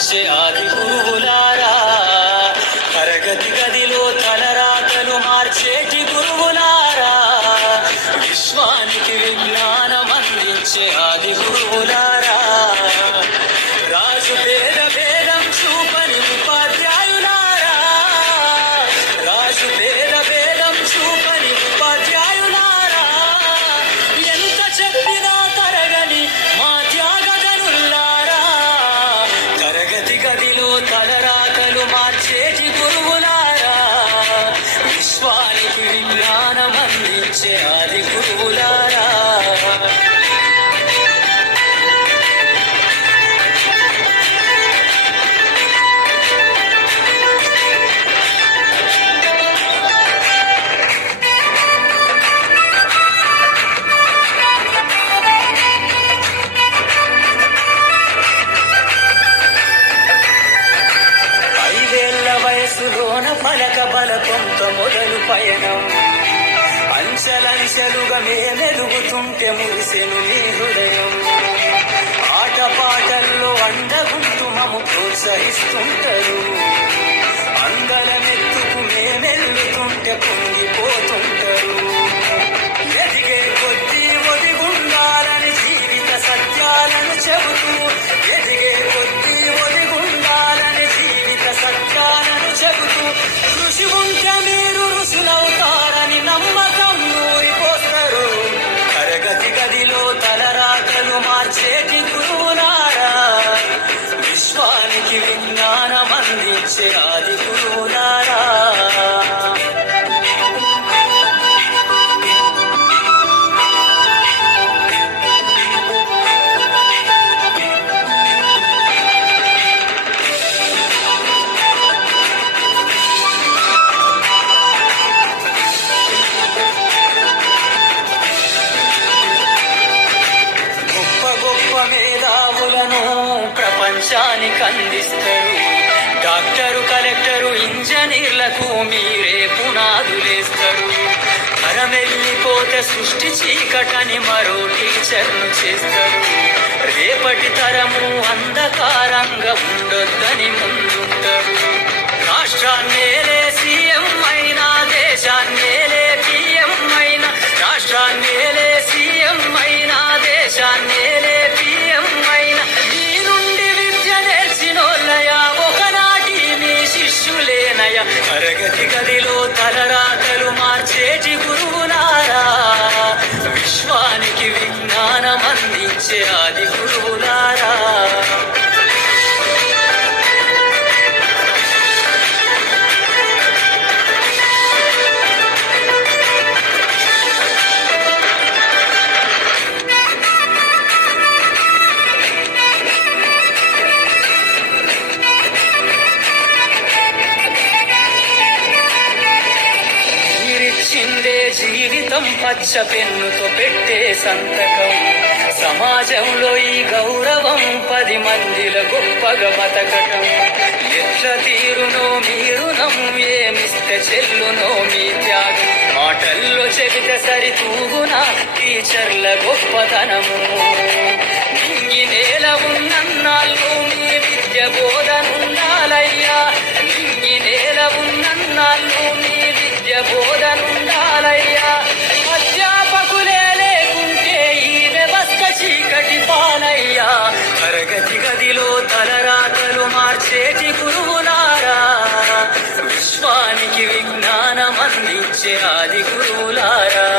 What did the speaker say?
అందించే ఆది గురువులారా, తరగతి గదిలో తలరాతలు మార్చేటి గురువులారా, విశ్వానికి విజ్ఞానం అందించే ఆది గురువులారా, రాజు పేద భేదం చూపని ఉపాధ్యాయులారా, రాజు పేద భేదం చూపని ఉపాధ్యాయులారా, ఎంత చెప్పినా తరగని మా త్యాగధనులారా, తరగతి గదిలో తలరాతలు మార్చేటి గురువులారా, విశ్వానికి విజ్ఞానం అందించే ఆది గురువులారా. వయసులోన పలక బలకంతో మొదలు పయనం, అంచెలంచెలుగా మేమెలుగుతుంటే మురిసెను నీ హృదయం, ఆటపాటల్లో అండగుంటూ మము ప్రోత్సహిస్తుంటారు, అందలమెత్తుకు మేమెల్లుతుంటే పొంగిపోతుంటారు, ఎదిగే కొద్దీ ఒదిగుండాలని జీవిత సత్యాలను చెబుతూ, ఎదిగే కొద్దీ ఒదిగుండాలని జీవిత సత్యాలను చెబుతూ, కృషి ఉంటే మీరు రుసులవుతారని నమ్మకం నూరిపోస్తారు, తరగతి గదిలో తలరాతలు మార్చేటి గురువులారా, విశ్వానికి విజ్ఞానం అందించే ఆది గురువులారా. మేధావులను ప్రపంచానికి అందిస్తారు, డాక్టరు కలెక్టరు ఇంజనీర్లకు మీరే పునాదులేస్తారు, తరమెల్లిపోతే సృష్టి చీకటని మరో టీచర్ను చేస్తారు, రేపటి తరము అంధకారంగా ఉండొద్దని ముందుంటారు, రాష్ట్రాన్నేలే సీఎం అయినా దేశాన్నేలే పిఎం అయినా, రాష్ట్రాన్నేలే సీఎం అయినా దేశాన్నేలే పిఎం అయినా, నీ నుండి విద్య నేర్చినోళ్ళయా ఒకనాటి నీ శిష్యులేనయ, తరగతి గదిలో తలరాతలు మార్చేటి గురువులారా, విశ్వానికి విజ్ఞానం అందించే ఆది గురువులారా. జీవితం పచ్చ పెన్నుతో పెట్టే సంతకం, సమాజంలో ఈ గౌరవం 10 మందిలో గొప్పగా బతకటం, ఎట్ల తీరునో మీరునం ఏమిస్తే చెల్లునో మీ త్యాగం, మాటల్లో చెబితే సరితూగునా టీచర్ల గొప్పతనము, నింగి నేల ఉన్నన్నాళ్ళు మీ విద్య బోధనుండాలయ్యా, నింగి నేల ఉన్నన్నాళ్ళు మీ విద్య బోధనుండాలయ్యా, అధ్యాపకులే లేకుంటే ఈ వ్యవస్థ చీకటి పాలయ్యా, తరగతి గదిలో తలరాతలు మార్చేటి గురువులారా, విశ్వానికి విజ్ఞానం అందించే ఆది గురువులారా.